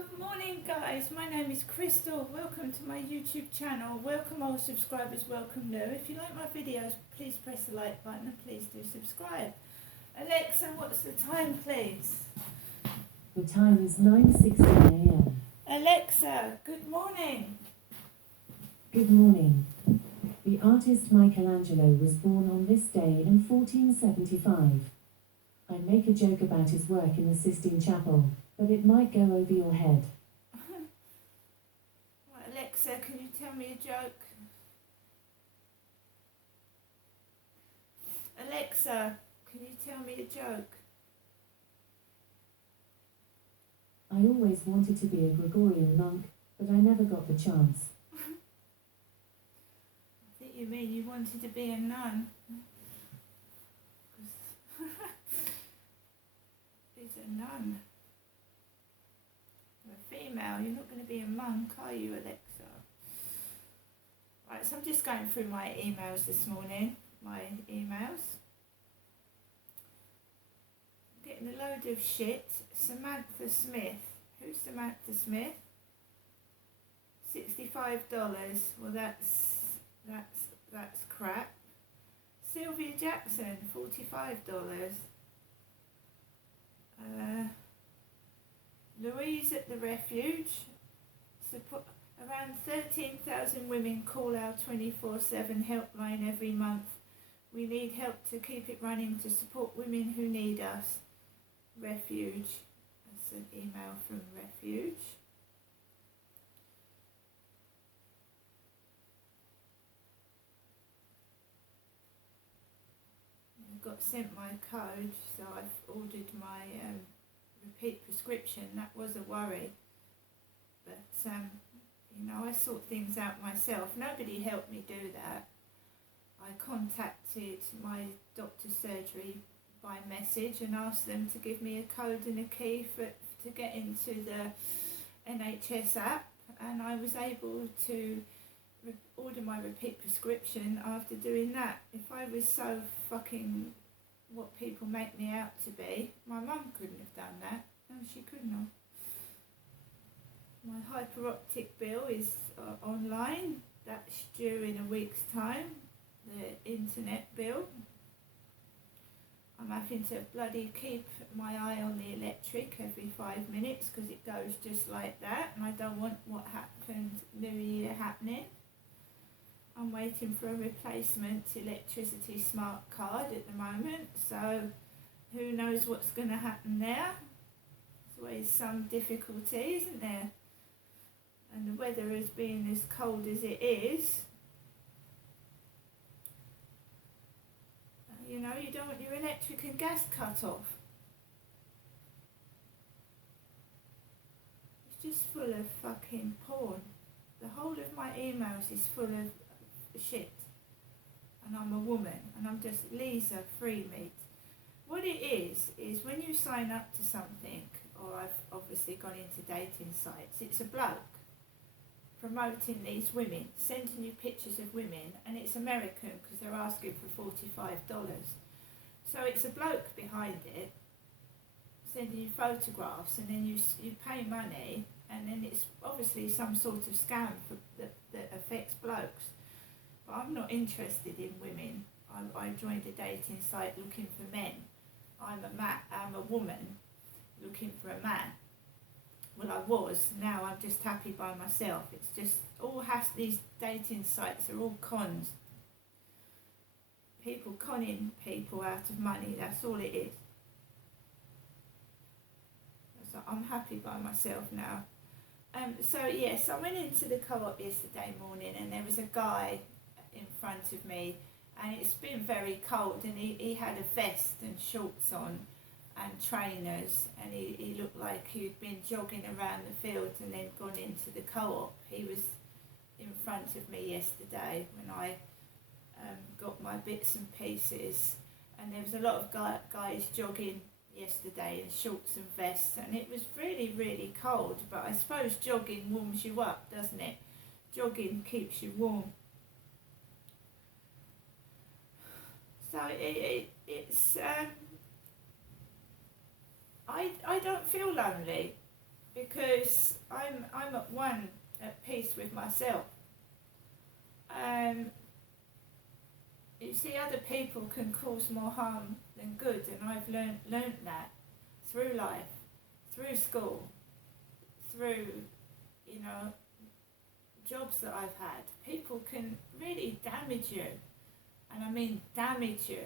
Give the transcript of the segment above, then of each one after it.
Good morning guys, my name is Crystal. Welcome to my YouTube channel. Welcome old subscribers, welcome new. If you like my videos, please press the like button and please do subscribe. Alexa, what's the time please? The time is 9:16 a.m. Alexa, good morning. Good morning. The artist Michelangelo was born on this day in 1475. I make a joke about his work in the Sistine Chapel, but it might go over your head. Right, Alexa, can you tell me a joke? Alexa, can you tell me a joke? I always wanted to be a Gregorian monk, but I never got the chance. I think you mean you wanted to be a nun. She's a nun. You're a female, you're not going to be a monk, are you, Alexa? Right, so I'm just going through my emails this morning. My emails. I'm getting a load of shit. Samantha Smith. Who's Samantha Smith? $65. Well, that's crap. Sylvia Jackson, $45. Louise at the Refuge. Support, around 13,000 women call our 24/7 helpline every month. We need help to keep it running to support women who need us. Refuge. That's an email from Refuge. I got sent my code, so I've ordered my repeat prescription. That was a worry, but you know, I sort things out myself. Nobody helped me do that. I contacted my doctor's surgery by message and asked them to give me a code and a key to get into the NHS app, and I was able to order my repeat prescription after doing that. If I was so fucking what people make me out to be, my mum couldn't have done that. No, she couldn't have. My hyperoptic bill is online. That's due in a week's time. The internet bill. I'm having to bloody keep my eye on the electric every 5 minutes because it goes just like that, and I don't want what happened New Year happening. I'm waiting for a replacement electricity smart card at the moment, so who knows what's going to happen there. There's always some difficulty, isn't there? And the weather has been as cold as it is. You know, you don't want your electric and gas cut off. It's just full of fucking porn. The whole of my emails is full of shit. And I'm a woman, and I'm just Lisa free meat. What it is when you sign up to something, or I've obviously gone into dating sites, it's a bloke promoting these women, sending you pictures of women, and it's American because they're asking for $45. So it's a bloke behind it, sending you photographs, and then you pay money, and then it's obviously some sort of scam that affects blokes. But I'm not interested in women. I joined a dating site looking for men. I'm a woman looking for a man. Well, I was. Now I'm just happy by myself. It's just these dating sites are all cons. People conning people out of money. That's all it is. So I'm happy by myself now. So yes, I went into the co-op yesterday morning, and there was a guy in front of me, and it's been very cold, and he had a vest and shorts on and trainers, and he looked like he'd been jogging around the field and then gone into the co-op. He was in front of me yesterday when I got my bits and pieces, and there was a lot of guys jogging yesterday in shorts and vests, and it was really, really cold, but I suppose jogging warms you up, doesn't it? Jogging keeps you warm. So it's I don't feel lonely. because I'm at one, at peace with myself. You see, other people can cause more harm than good, and I've learned that through life, through school, through, jobs that I've had. People can really damage you, and I mean damage you,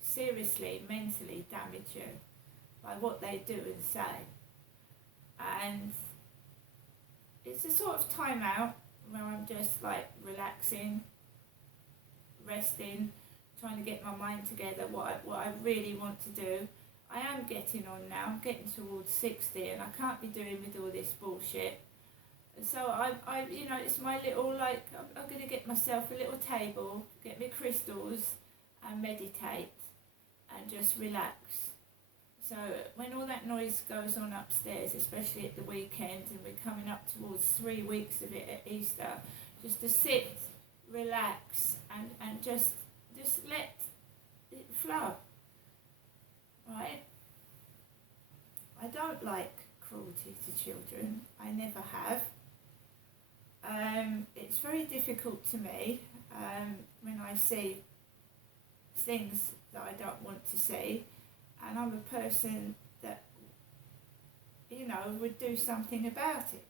seriously, mentally damage you by what they do and say. And it's a sort of time out where I'm just like relaxing, resting, trying to get my mind together, what I really want to do. I am getting on now, I'm getting towards 60, and I can't be doing with all this bullshit. So I it's my little, like, I'm going to get myself a little table, get me crystals, and meditate, and just relax. So when all that noise goes on upstairs, especially at the weekend, and we're coming up towards 3 weeks of it at Easter, just to sit, relax, and just let it flow, right? I don't like cruelty to children. I never have. It's very difficult to me when I see things that I don't want to see, and I'm a person that, would do something about it.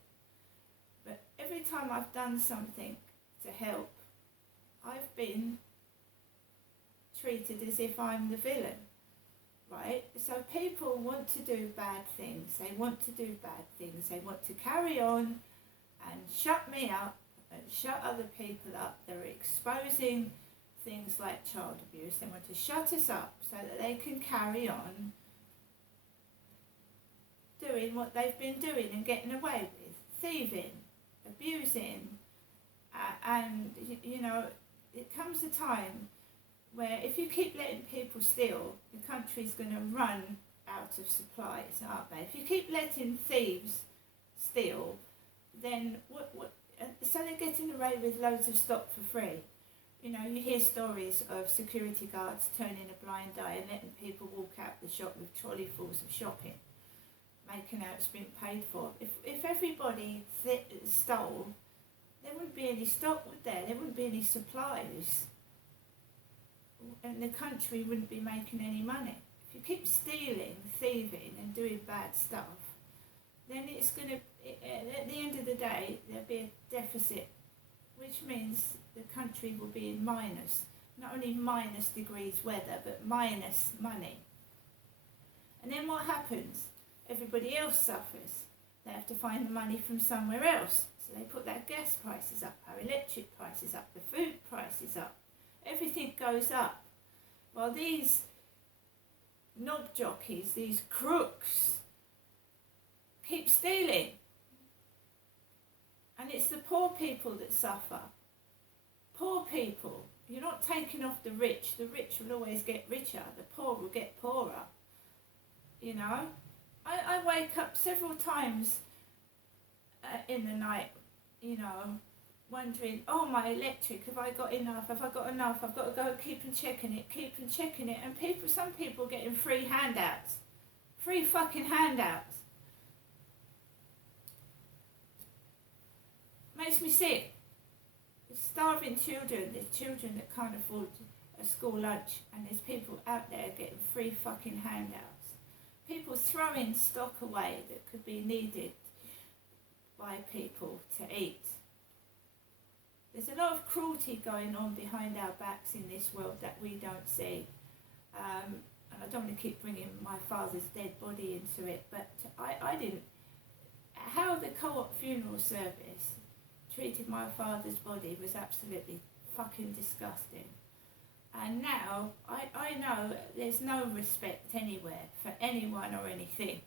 But every time I've done something to help, I've been treated as if I'm the villain, right? So people want to do bad things, they want to do bad things, they want to carry on and shut me up and shut other people up. They're exposing things like child abuse. They want to shut us up so that they can carry on doing what they've been doing and getting away with, thieving, abusing, and it comes a time where if you keep letting people steal, the country's going to run out of supplies, aren't they? If you keep letting thieves steal, then so they're getting away with loads of stock for free. You hear stories of security guards turning a blind eye and letting people walk out the shop with trolleyfuls of shopping, making out it's been paid for. If everybody stole, there wouldn't be any stock, would there? There wouldn't be any supplies, and the country wouldn't be making any money. If you keep stealing, thieving, and doing bad stuff, then it's going to, at the end of the day, there'll be a deficit, which means the country will be in minus. Not only minus degrees weather, but minus money. And then what happens? Everybody else suffers. They have to find the money from somewhere else. So they put their gas prices up, our electric prices up, the food prices up. Everything goes up. While these knob jockeys, these crooks, keep stealing. And it's the poor people that suffer. Poor people. You're not taking off the rich. The rich will always get richer. The poor will get poorer. I wake up several times in the night, wondering, oh, my electric, have I got enough? Have I got enough? I've got to go keep and checking it. And some people are getting free handouts. Free fucking handouts. Makes me sick. There's starving children, there's children that can't afford a school lunch, and there's people out there getting free fucking handouts. People throwing stock away that could be needed by people to eat. There's a lot of cruelty going on behind our backs in this world that we don't see. And I don't want to keep bringing my father's dead body into it, but I didn't. How the Co-op funeral service treated my father's body was absolutely fucking disgusting. And now I know there's no respect anywhere for anyone or anything.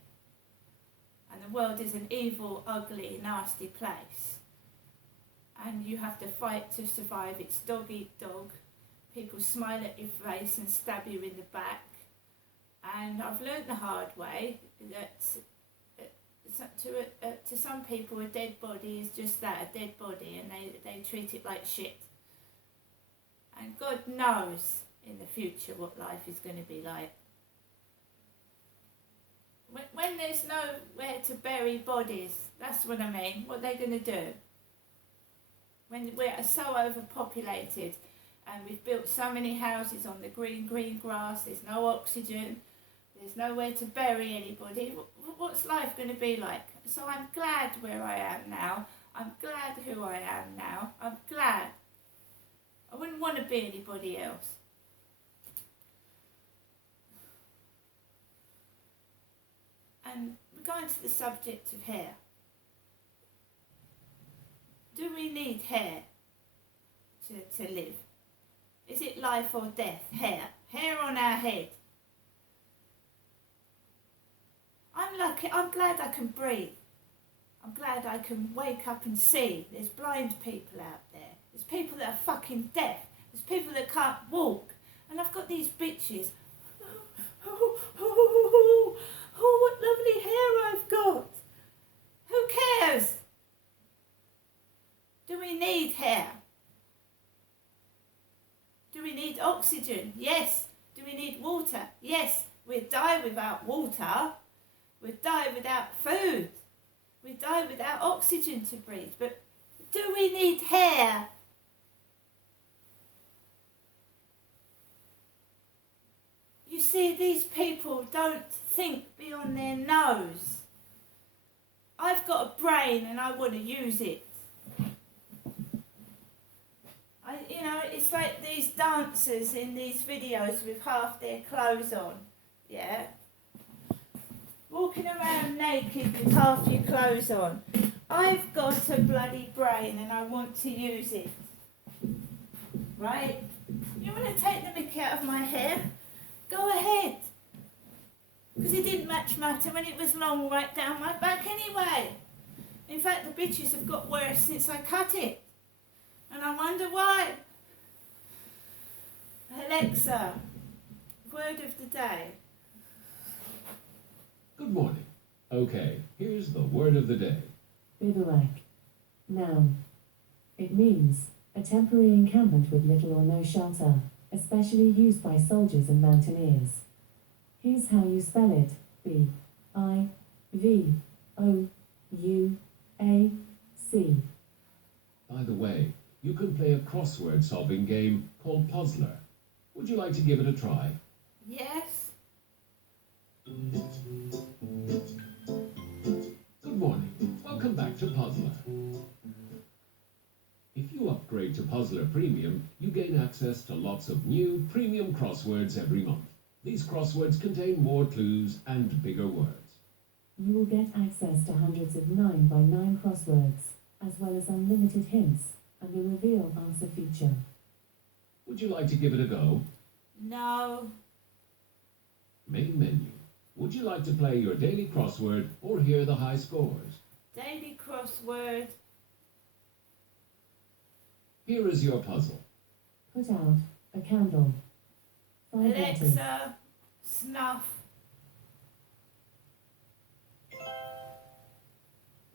And the world is an evil, ugly, nasty place. And you have to fight to survive. It's dog eat dog. People smile at your face and stab you in the back. And I've learnt the hard way that to some people a dead body is just that, a dead body, and they treat it like shit. And God knows in the future what life is going to be like. When there's nowhere to bury bodies, that's what I mean. What are they going to do? When we're so overpopulated and we've built so many houses on the green grass, there's no oxygen, there's nowhere to bury anybody, what's life going to be like? So I'm glad where I am now. I'm glad who I am now. I'm glad. I wouldn't want to be anybody else. And we're going to the subject of hair. Do we need hair to live? Is it life or death? Hair. Hair on our head. I'm lucky. I'm glad I can breathe. I'm glad I can wake up and see. There's blind people out there. There's people that are fucking deaf. There's people that can't walk. And I've got these bitches. Oh, what lovely hair I've got. Who cares? Do we need hair? Do we need oxygen? Yes. Do we need water? Yes. We'd die without water. We'd die without food. We'd die without oxygen to breathe. But do we need hair? You see, these people don't think beyond their nose. I've got a brain and I want to use it. It's like these dancers in these videos with half their clothes on, yeah? Walking around naked with half your clothes on. I've got a bloody brain and I want to use it. Right? You want to take the mickey out of my hair? Go ahead. Because it didn't much matter when it was long right down my back anyway. In fact, the bitches have got worse since I cut it. And I wonder why. Alexa, word of the day. Good morning. Okay, here's the word of the day. Bivouac. Noun. It means a temporary encampment with little or no shelter, especially used by soldiers and mountaineers. Here's how you spell it. B-I-V-O-U-A-C. By the way, you can play a crossword solving game called Puzzler. Would you like to give it a try? Yes. Good morning. Welcome back to Puzzler. If you upgrade to Puzzler Premium, you gain access to lots of new premium crosswords every month. These crosswords contain more clues and bigger words. You will get access to hundreds of 9x9 crosswords, as well as unlimited hints and the reveal answer feature. Would you like to give it a go? No. Main menu. Would you like to play your daily crossword or hear the high scores? Daily crossword. Here is your puzzle. Put out a candle. 5 letters. Alexa, snuff.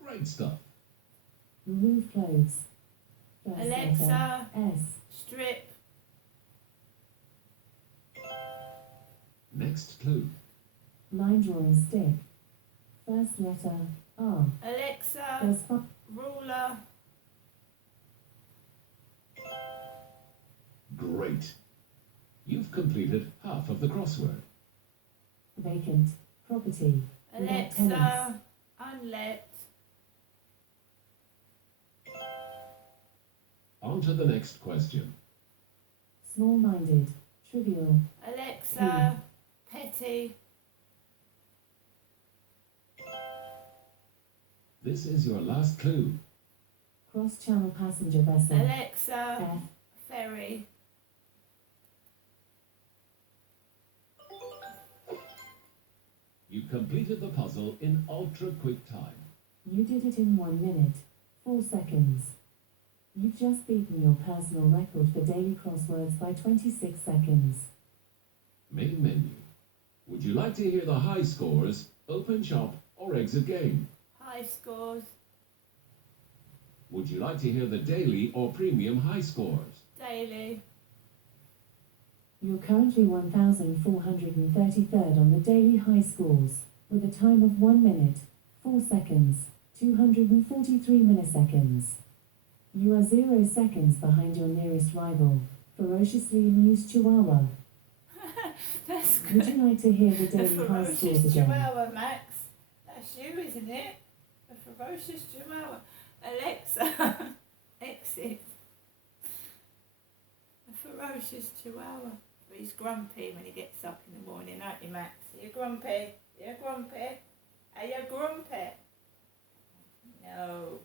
Great stuff. Remove clothes. First Alexa, letter, S. strip. Next clue. Line drawing stick. First letter, R. Alexa, There's ruler. Great. You've completed half of the crossword. vacant property. without tenants. Alexa, unlet. On to the next question. Small-minded, trivial. Alexa, petty. This is your last clue. Cross-channel passenger vessel. Alexa, F. ferry. You completed the puzzle in ultra quick time. You did it in 1 minute, 4 seconds. You've just beaten your personal record for daily crosswords by 26 seconds. Main menu. Would you like to hear the high scores, open shop, or exit game? High scores. Would you like to hear the daily or premium high scores? Daily. You're currently 1,433rd on the daily high scores, with a time of 1 minute, 4 seconds, 243 milliseconds. You are 0 seconds behind your nearest rival, ferociously amused Chihuahua. That's Would good. you like to hear the The daily high scores ferocious again? Chihuahua, Max. That's you, isn't it? The ferocious Chihuahua. Alexa, exit. The ferocious Chihuahua. He's grumpy when he gets up in the morning, aren't you, Max? You're grumpy. You're grumpy. Are you grumpy? No.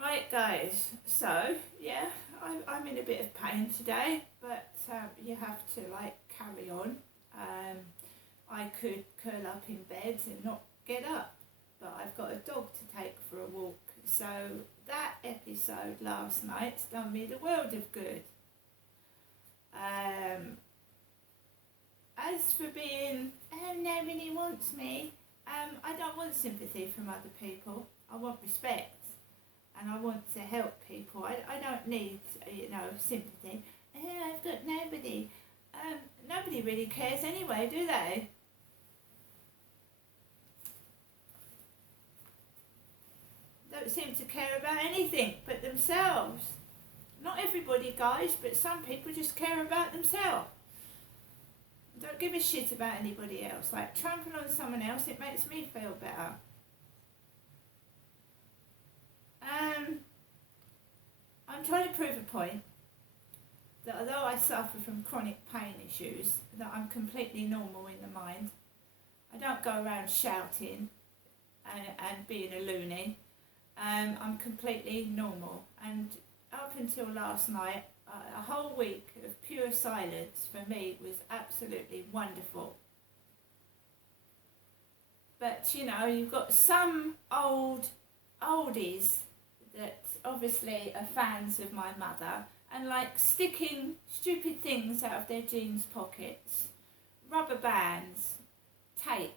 Right, guys. So, yeah, I'm in a bit of pain today, but you have to, carry on. I could curl up in bed and not get up, but I've got a dog to take for a walk. So that episode last night's done me the world of good. As for being, nobody wants me, I don't want sympathy from other people. I want respect, and I want to help people. I don't need, sympathy. I've got nobody. Nobody really cares anyway, do they? Don't seem to care about anything but themselves. Not everybody, guys, but some people just care about themselves. Don't give a shit about anybody else. Like trampling on someone else, it makes me feel better. I'm trying to prove a point that although I suffer from chronic pain issues, that I'm completely normal in the mind. I don't go around shouting and being a loony. I'm completely normal, and up until last night, a whole week of pure silence for me was absolutely wonderful. But you've got some oldies that obviously are fans of my mother and like sticking stupid things out of their jeans pockets, rubber bands, tape,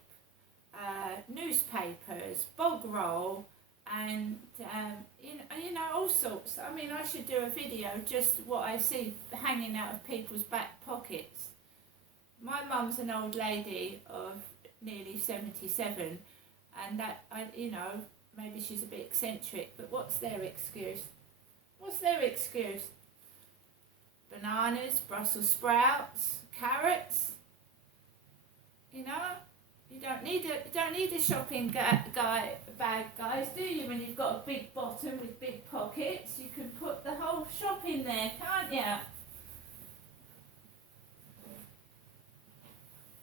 newspapers, bog roll, and all sorts. I mean, I should do a video just what I see hanging out of people's back pockets. My mum's an old lady of nearly 77, and that maybe she's a bit eccentric, but what's their excuse? What's their excuse? Bananas, Brussels sprouts, carrots. You don't need a shopping bag, guys, do you? When you've got a big bottom with big pockets, you can put the whole shop in there, can't you?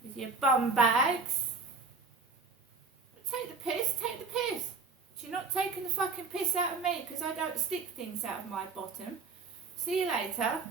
With your bum bags. Take the piss. But you're not taking the fucking piss out of me, because I don't stick things out of my bottom. See you later.